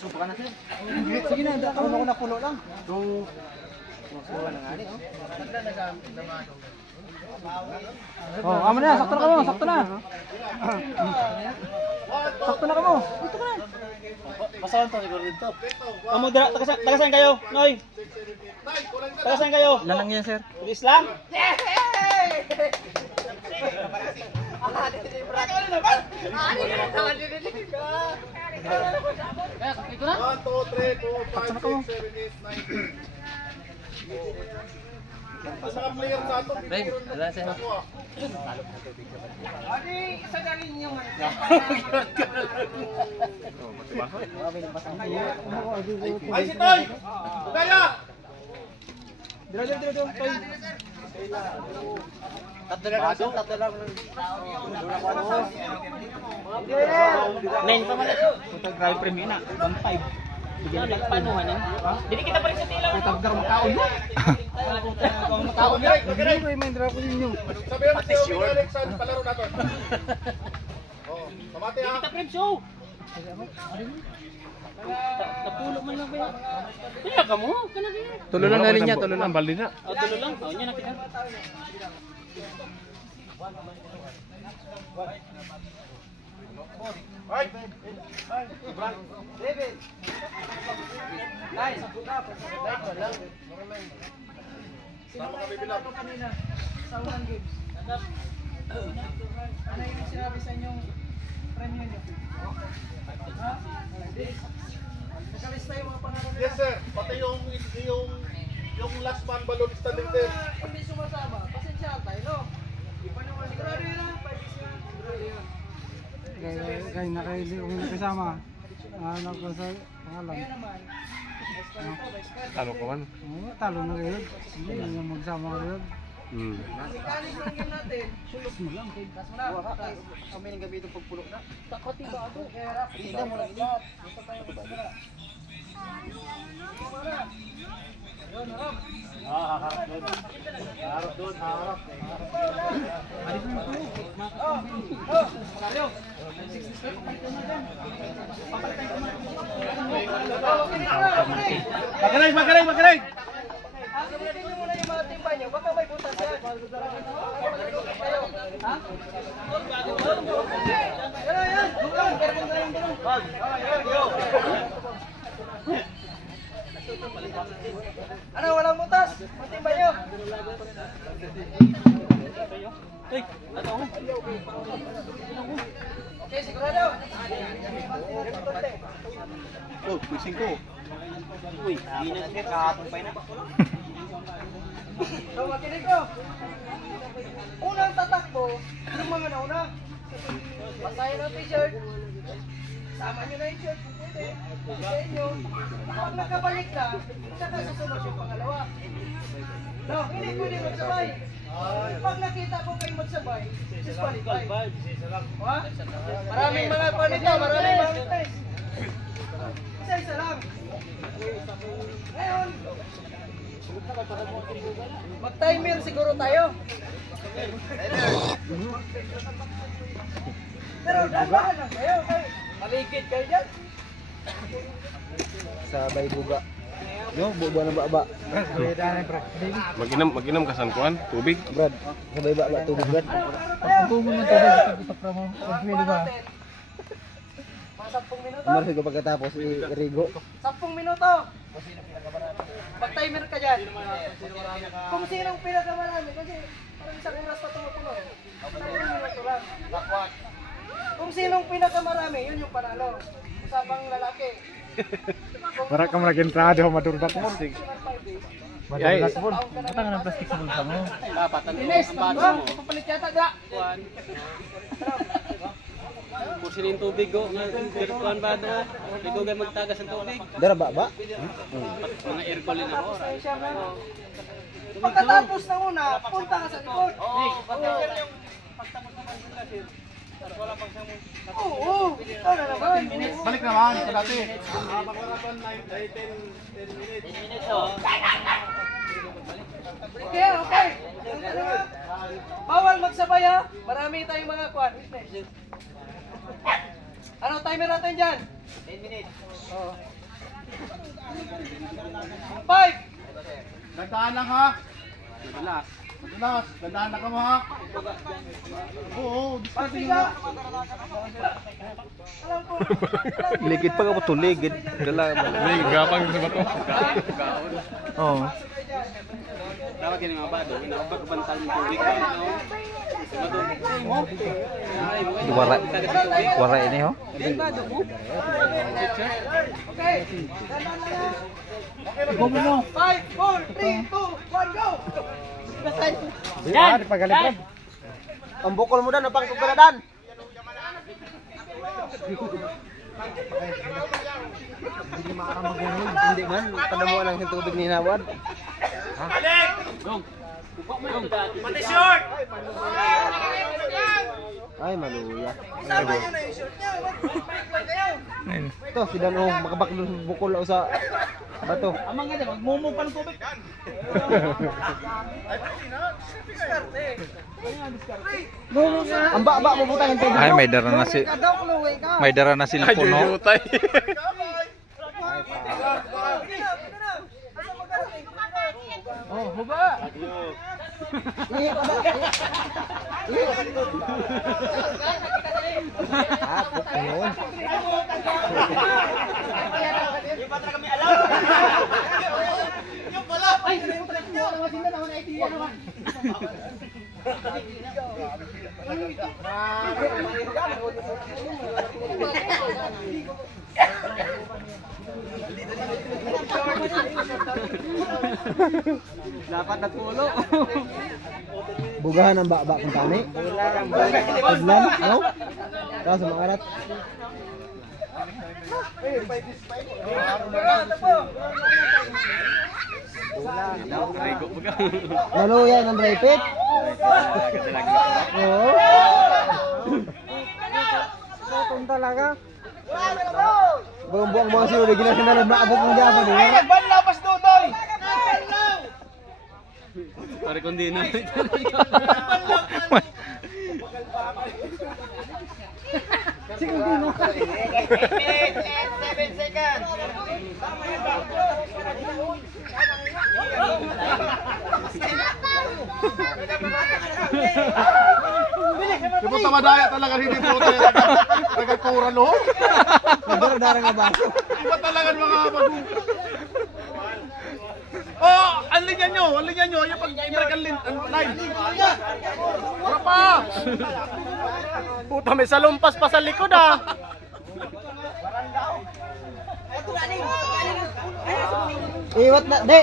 Subukan natin. Sige na, ako na pulo lang. So, subukan na nga rin, oh. Oh, amo na, sakto na kamo, sakto na. Sakto na kamo. Dito ka na. Basahan to siguro dito. Amo dira, tagasan kayo, Noy. Tagasan kayo. Lanang yan, sir. Bilis lang. One, two, three, four, five, six, seven, eight, nine, 10. Sa mga player sa ato, bibigyan na ako. Adi, isa na rin yung Ay, si Toy! Bugaya! Dito, Toy. Tatlo lang. Nine pa man. Putag drive premium na, 1.5. Bigyan ng panuhan yan. Dili kita pa rin sa tila. Putag gar makaon mo. Putag makaon yan. Hindi ko may drop ninyo. Sabihan mo si Alex sa palaro natin. Oh, pamati ha. Kita prem show. Napulo man lang ba yan? Kaya ka mo, kanina. Tulo lang na linya, tulo lang. Baldi na. Oh, tulo lang. Oh, yan nakita. Ay! David. Nice. Sama kami bilang. Kanina sa unang games. Ano yung sinabi sa inyong premium niyo? Ha? Nakalista yung mga pangalan nila? Yes sir, pati yung last man balon standing there. Hindi sumasama. Pasensya tayo, no? Sigurado yun lang. 5 days yan. Sigurado yun. Kaya nakasama ko sa pangalan. Kaya naman, Talo ko man. Talo na kayo. Hindi na magsama kayo. kalis lang yun natin. Sulok mo lang. Kas mo na. Kami ng gabi itong pagpulok na. Takoti ba ako? Hindi mo lang ito. Basta tayo magpapala. Yun, harap. Harap doon. Harap doon, harap. Mario. Magaling! Sabihin niyo muna yung mga timba niyo. Baka may butas yan. Ha? Yan. Ano, walang butas? Mga timba niyo. Okay, sigurado. Oh, kusing ko. Uy, hindi na siya kahapon na. So, makinig ko. Unang tatakbo, yung mga nauna. Basahin ang t-shirt. Sama nyo na yung shirt kung pwede. Sa inyo. Kapag nakabalik na, saka susunod yung pangalawa. No, hindi pwede magsabay. Pag nakita ko kayo magsabay, disqualify. Ha? Maraming mga panito, maraming mga test. Isa-isa lang. Ngayon, mag-timer siguro tayo. Pero dahan lang kayo. Maligid kayo dyan. Sa Baybuga. Yo, buba na baba. Mag-inom ka san kuan, tubig. Brad, sa Baybuga tubig brad. Ako mo man tayo sa pro mo. Pagmili ba? Mga 10 minuto. Umar ko pagkatapos i-rigo. 10 minuto. Mag-timer ka dyan. Kung sinong pinakamarami, kasi parang isang oras pa tumutuloy. 10 minuto lang. Kung sinong pinakamarami, yun yung panalo. Usapang lalaki. Para ka mag-entrado, madurdak mo. Ay, Patang ng plastic sa bulsa mo. Ines, papalit yata da. Kursin yung tubig ko, virtual ba ito? Igugan magtagas ng tubig. Dara ba? Mga aircon din ako. Pagkatapos ng una, punta ka sa likod. Oo, ito na naman. Balik naman sa dati. Pag-arapan 10 minutes. Okay. Bawal magsabay ha. Marami tayong mga kwan. Ano timer natin dyan? 10 minutes. Oo. 5! Gandaan lang ha. Madalas. Madalas. Gandaan lang ka mo ha. Oo, discard nyo na. Ligid pa ka po to, ligid. Dala ba? May gapang sa bato. Oo. Dapat yan mga bado. Inapagbantal mo tubig. Wara ini ho. Okay. 5, 4, 3, 2, 1, go! Yan, pagalit. Ang bukol mo dan napang kugaladan. Hindi man, padamo lang sa tubig ni Nawad. Pati short! Ay, maluya. Isama nyo na yung shirt niya. Mag-bike kayo. Ito, si Dan oh, makabaklo bukol o sa bato. Amang nga dyan, magmumupan tubig. Ang ba mo butang yung tubig. Ay, may dara na si may dara na sila puno. Oh, huba! Dapat na pulo. Bugahan ang baba kung tani. Taglan, no? Tapos mga arat. Maluya ng repeat. Oo. Kung talaga. Buong mga siyo, lagi na sinalad maabot ng jasa. Banlapas Dodoy! Pare kundi na. Di po tamadaya talaga hindi po nagagpura lo. Nagdara-dara nga ba? Iba talaga mga madu. Oh, ang linya nyo. Yung pag-break ang line. Para pa. Puta, may salumpas pa sa likod ah. Iwat na, de.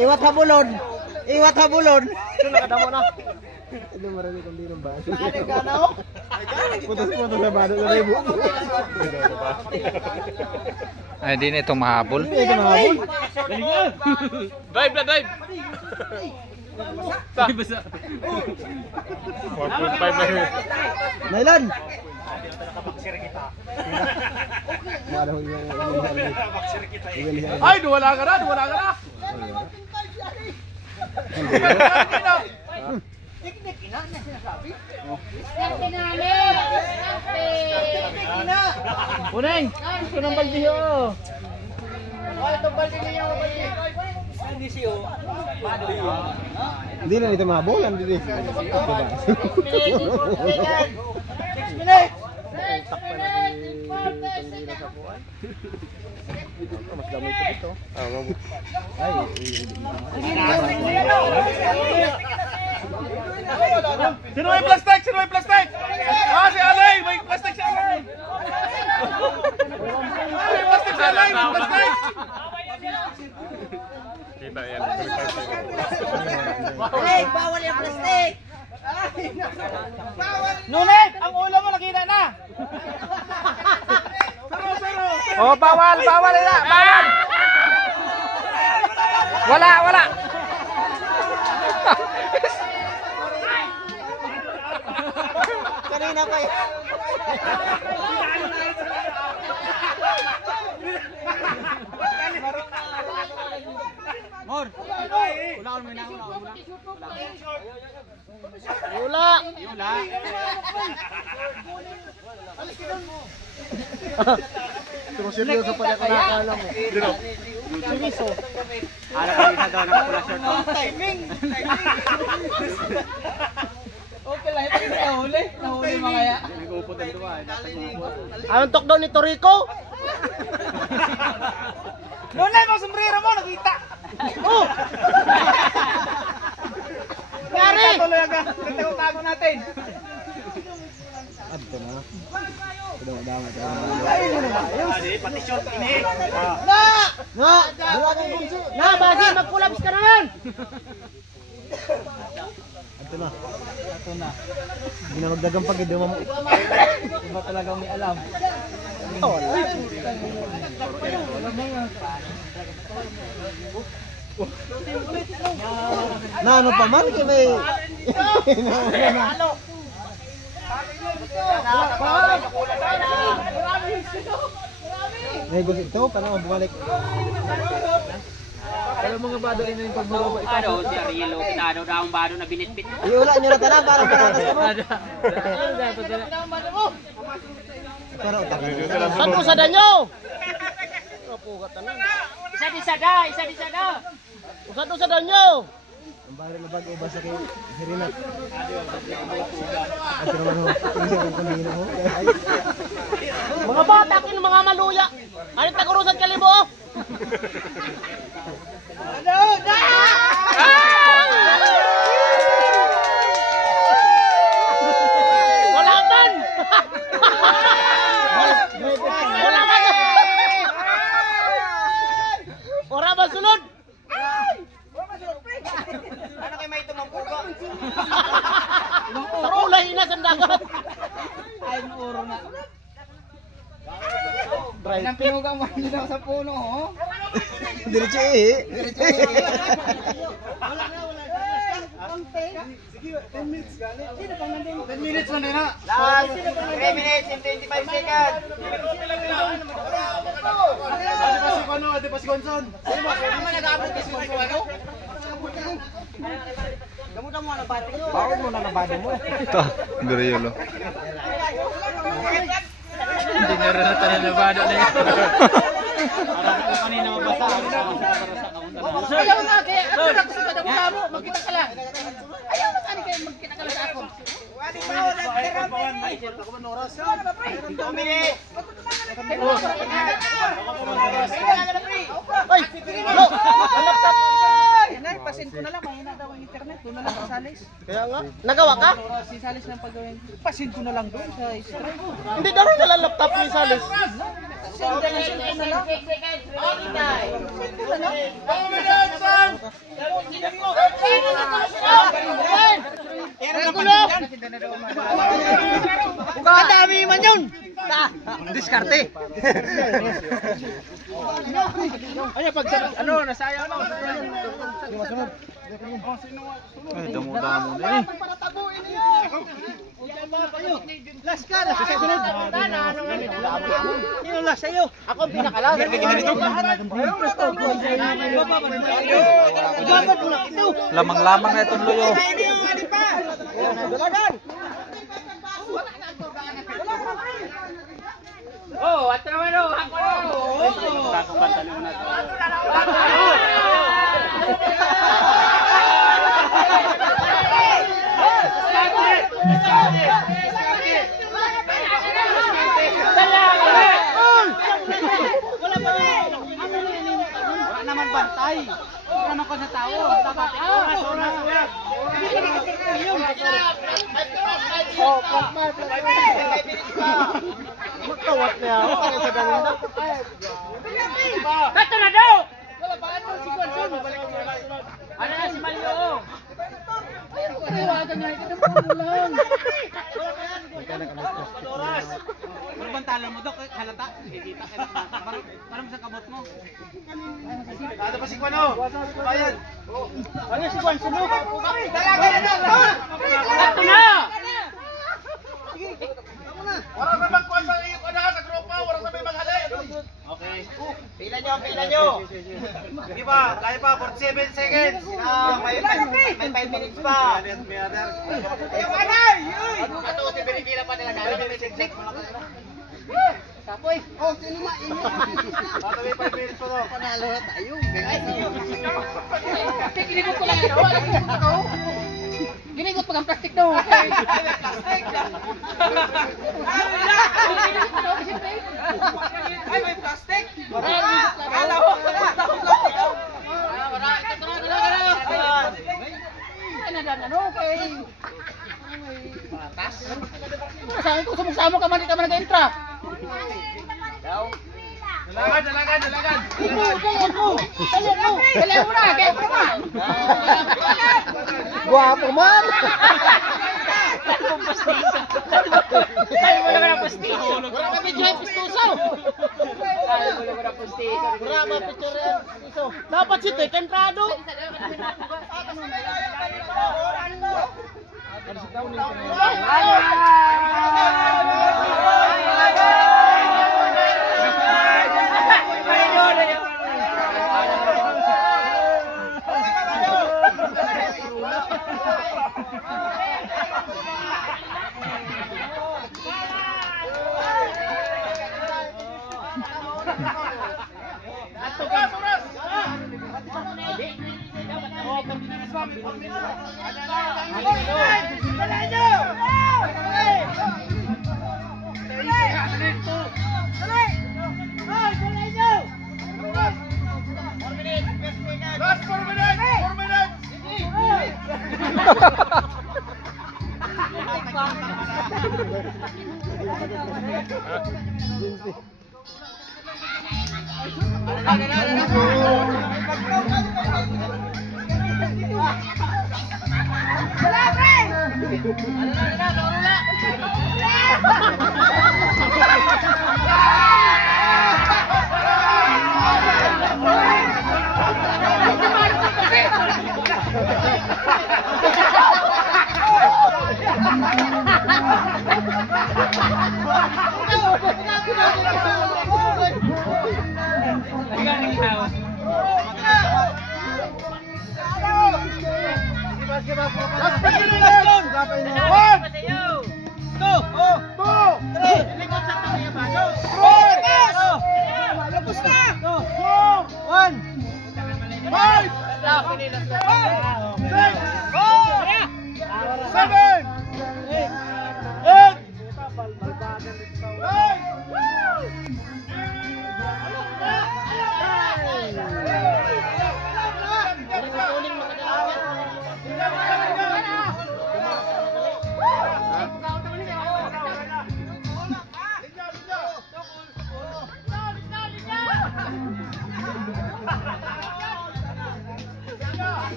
Iwat habulon. Ito nakadamo na. Ito marami kang dinong ba? Putos-putos na ba? Sa ribo. Ay, di na itong mahabol. Ito mahabol. Dive na, dive! Ay, basa. 1.5 na yun. Nailan? Ay, duwala ka na. Uneng! Ito ng baldi ho! Hindi na ito mahabulan. Hindi. 6 minutes! Mas damay ito dito. Sino may plastic? Ah, si Alay! May plastic si Alay! May plastic si Alay! Plastic! Kita yan. Hey, bawal yung plastic! Nunet! Ang ulo mo nakita na! Oh, bawal na! Bawal! Wala! Kanina pa eh. Mor! Wala. Seryoso pala ka nakakala mo. Seryoso. Ala kanina daw nakapula short ko. Okay lang, ito nahuli. Nahuli mga ya. Nag-uupot ang duwa. Anong tok daw ni Torrico? Nunay mo sombrero mo, nakita. Oh! Yari! Tuloy agad. Tago natin. Pati short ini. Na! Wala kang gumsi. Na, basi, mag-collapse ka naman! Ito na. Hindi na magdagang pag mo. Iba talaga may alam. Na, ano pa man? Kaya may... May gusto ito, paano mabalik? Alam mga bado rin yung pagburo. Ano, si Arielo, kitado na ang bado na binitbit. Iula nyo na tanan para paratas ka mo. Para utakan. Saan ko sa danyo? Isa di sada. Saan ko sa danyo? Ang bari na bago ba sa kay Serena? Mga bata, kin mga maluya. Ano tagurusan kalibo? Wala man! Wala man! Ora ba sunod? Ano kayo may tumampugo? Sa ulay na sa dagat. Ay, nauro na. Nang pinugang mo nila sa puno, oh. Diretso eh. Wala na. 10 minutes gani. Sino pang nandun? 10 minutes man na. Last 3 minutes and 25 seconds. Adi pa si Gonzon. Sino ba? Ano man nag-abot si Gonzon? Ano? Gamutan mo na bati mo. Bawal mo na nabado mo. Ito, Dorielo. Hindi na rin natin na bado na yun. Parang kung kanina mabasa. Ayaw nga, kaya ano na gusto ka daw mo, magkita ka lang. Ayaw na kani kayo magkita ka lang sa ako. Wali pa ako na Ay! Lo! Ang laptop! pasin ko na lang, mahina daw ang internet, doon na lang sa Salis. Kaya nga. Nagawa ka? Si Salis lang pagawin. Pasin ko na lang doon sa Stripe. Hindi daw nila laptop ni Salis. Send na lang siya na lang. Ang dami man yun! Diskarte! Ano pag ano nasayang mo? Ay, damo-damo na eh. Last ka, last ka sunod. Sino last sa'yo? Ako ang pinakalas. Lamang-lamang na itong luyo. Oh, at naman oh, ako oh. Takong pantalon na to. Wala naman bantay. Ano ko sa tao? Dapat oras. Magkawat na ako. Ano sa ganun na? Kato na daw! Wala ba ito si Gonzalo? Ano na si Malio? Paniwagan niya, ito mo lang. Ano bang talo mo Dok? Halata? Kita ka parang sa kamot mo. Ano pa si Kwano? Bayan. Ano si Kwan? Suno? Dalaga na daw! Kato na! Wala na magkuhan sa iyo ka na sa grupo. Wala na may maghalay. Okay. Pila nyo. Di ba? Kaya pa, 47 seconds. May 5 minutes pa. Yung anay! Ato, si Berikila pa nila. Kaya may teknik. Kapoy. Oh, sino mainit? Ato, may 5 minutes pa daw. Panalo na tayo. Ginigot ko lang ano. Ginigot pag ang plastic daw. Plastic. Ay, may plastic. Kala ko wala. Ano kay patas. Sabi ko sumagsama ka man, di ka man nag-entra. Dalagan. Dalagan mo na, kaya mo na. Guwapo man. Tayo mo naman ang pastiso. Wala ka medyo yung pastiso. Tayo mo naman ang pastiso. Wala ba picture yan? Dapat si Tek entrado. Last 4 minutes.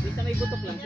Bisa may butok lang.